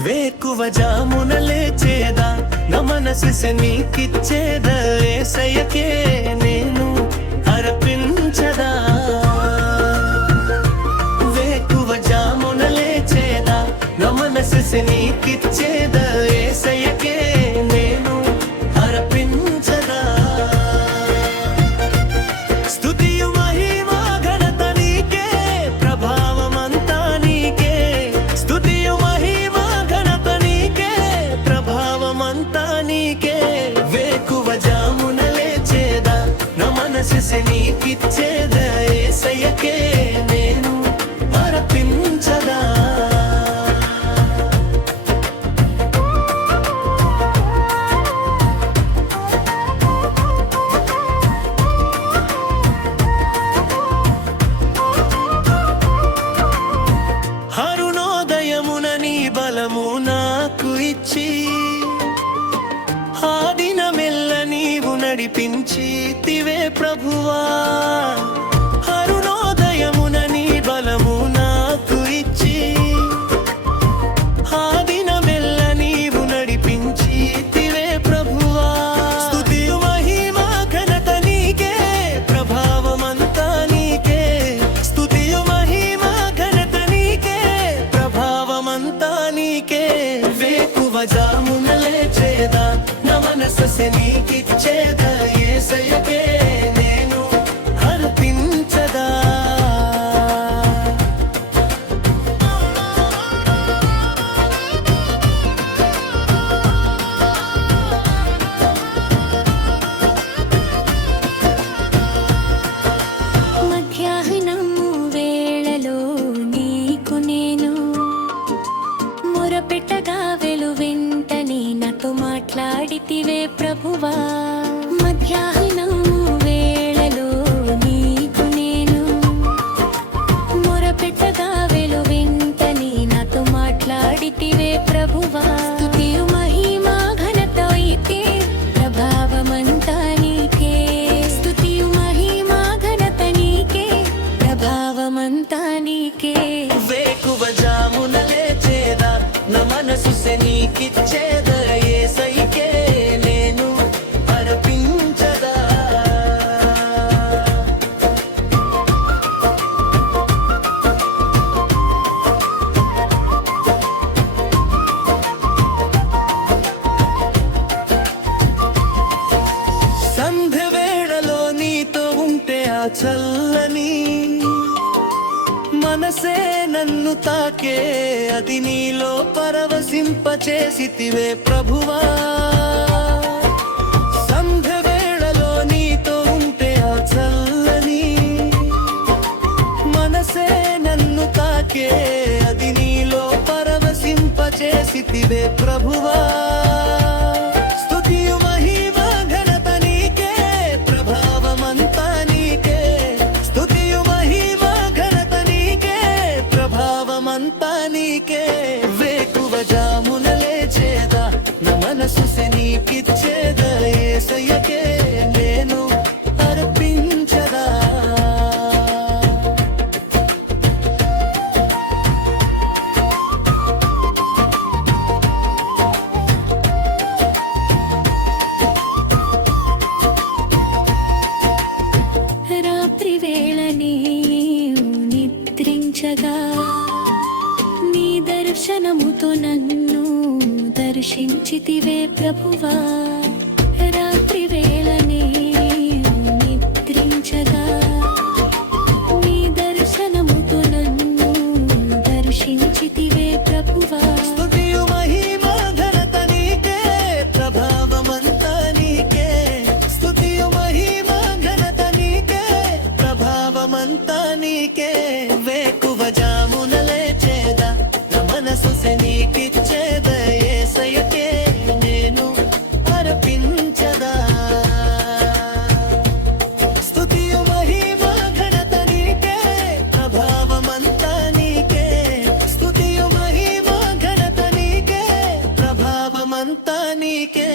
వేకువ జామున లేచేదా నా మనసు నీకిచ్చేదా యేసయ్యకే నేను అర్పించదా వేకువ జామున లేచేదా నా మనసు నీకిచ్చేదా యేసయ్యకే నేను అర్పించదా స్తుతియు మహిమ ఘనత నీకే ప్రభావమంతా నీకే స్తుతియు మహిమ ఘనత నీకే ప్రభావమంతా నీకే వేకువ జామున లేచేదా నా మనసు నీకిచ్చేదా యేసయ్యకే నేను అర్పించదా అరుణోదయమున నీ బలము నాకు ఇచ్చి ఆ దినమెల్ల నీవు నడిపించితివే ప్రభువా అరుణోదయమున నీ బలము నాకు ఇచ్చి ఆ దినమెల్ల నీవు నడిపించితివే ప్రభువా స్తుతియు మహిమ ఘనత నీకే ప్రభావమంతా నీకే స్తుతియు మహిమ ఘనత నీకే ప్రభావమంతా నీకే వేకువ జామున లేచేదా నా మనసు నీకిచ్చేదా యేసయ్యకే నేను అర్పించదా మధ్యాహ్నము వేళలో నీకు నేను మొరపెట్టగా వెంటనే నాతో మాట్లాడితివే ప్రభువా మధ్యాహ్నము వేళలో నీకు నేను మొరపెట్టగా వెంటనే నాతో మాట్లాడితివే ప్రభువా స్తుతియు మహిమ ఘనత నీకే ప్రభావమంతా నీకే స్తుతియు మహిమ ఘనత నీకే ప్రభావమంతా నీకే వేకువ జామున లేచేదా నా మనసు నీకిచ్చేదా యేసయ్యకే నేను అర్పించదా సంధ్య వేళలో నీతో ఉంటే ఆ చల్లని మనసే నన్ను తాకే అది నీలో పరవశింపచేసితివే ప్రభువా సంధ్య వేళలో నీతో ఉంటే ఆ చల్లని మనసే నన్ను తాకే అది నీలో పరవశింపచేసితివే ప్రభువా స్తుతియు మహిమ ఘనత నీకే ప్రభావమంతా నీకే స్తుతియు మహిమ ఘనత నీకే ప్రభావమంతా నీకే వేకువ జామున లేచేదా నా మనసు నీకిచ్చేదా యేసయ్యకే నేను అర్పించదా రాత్రి వేళ నీవు నిద్రించగా నీ దర్శనముతో నన్ను దర్శించితివే ప్రభువా రాత్రి వేళ నీవు నిద్రించగా నీ దర్శనముతో నన్ను దర్శించితివే ప్రభువా స్తుతియు మహిమ ఘనత నీకే ప్రభావమంతా నీకే స్తుతియు మహిమ ఘనత నీకే ప్రభావమంతా నీకే వేకువ జామున లేచేదా నా మనసు నీకిచ్చేదా యేసయ్యకే నేను అర్పించదా స్తుతియు మహిమ ఘనత నీకే ప్రభావమంతా నీకే స్తుతియు మహిమ ఘనత నీకే ప్రభావమంతా నీకే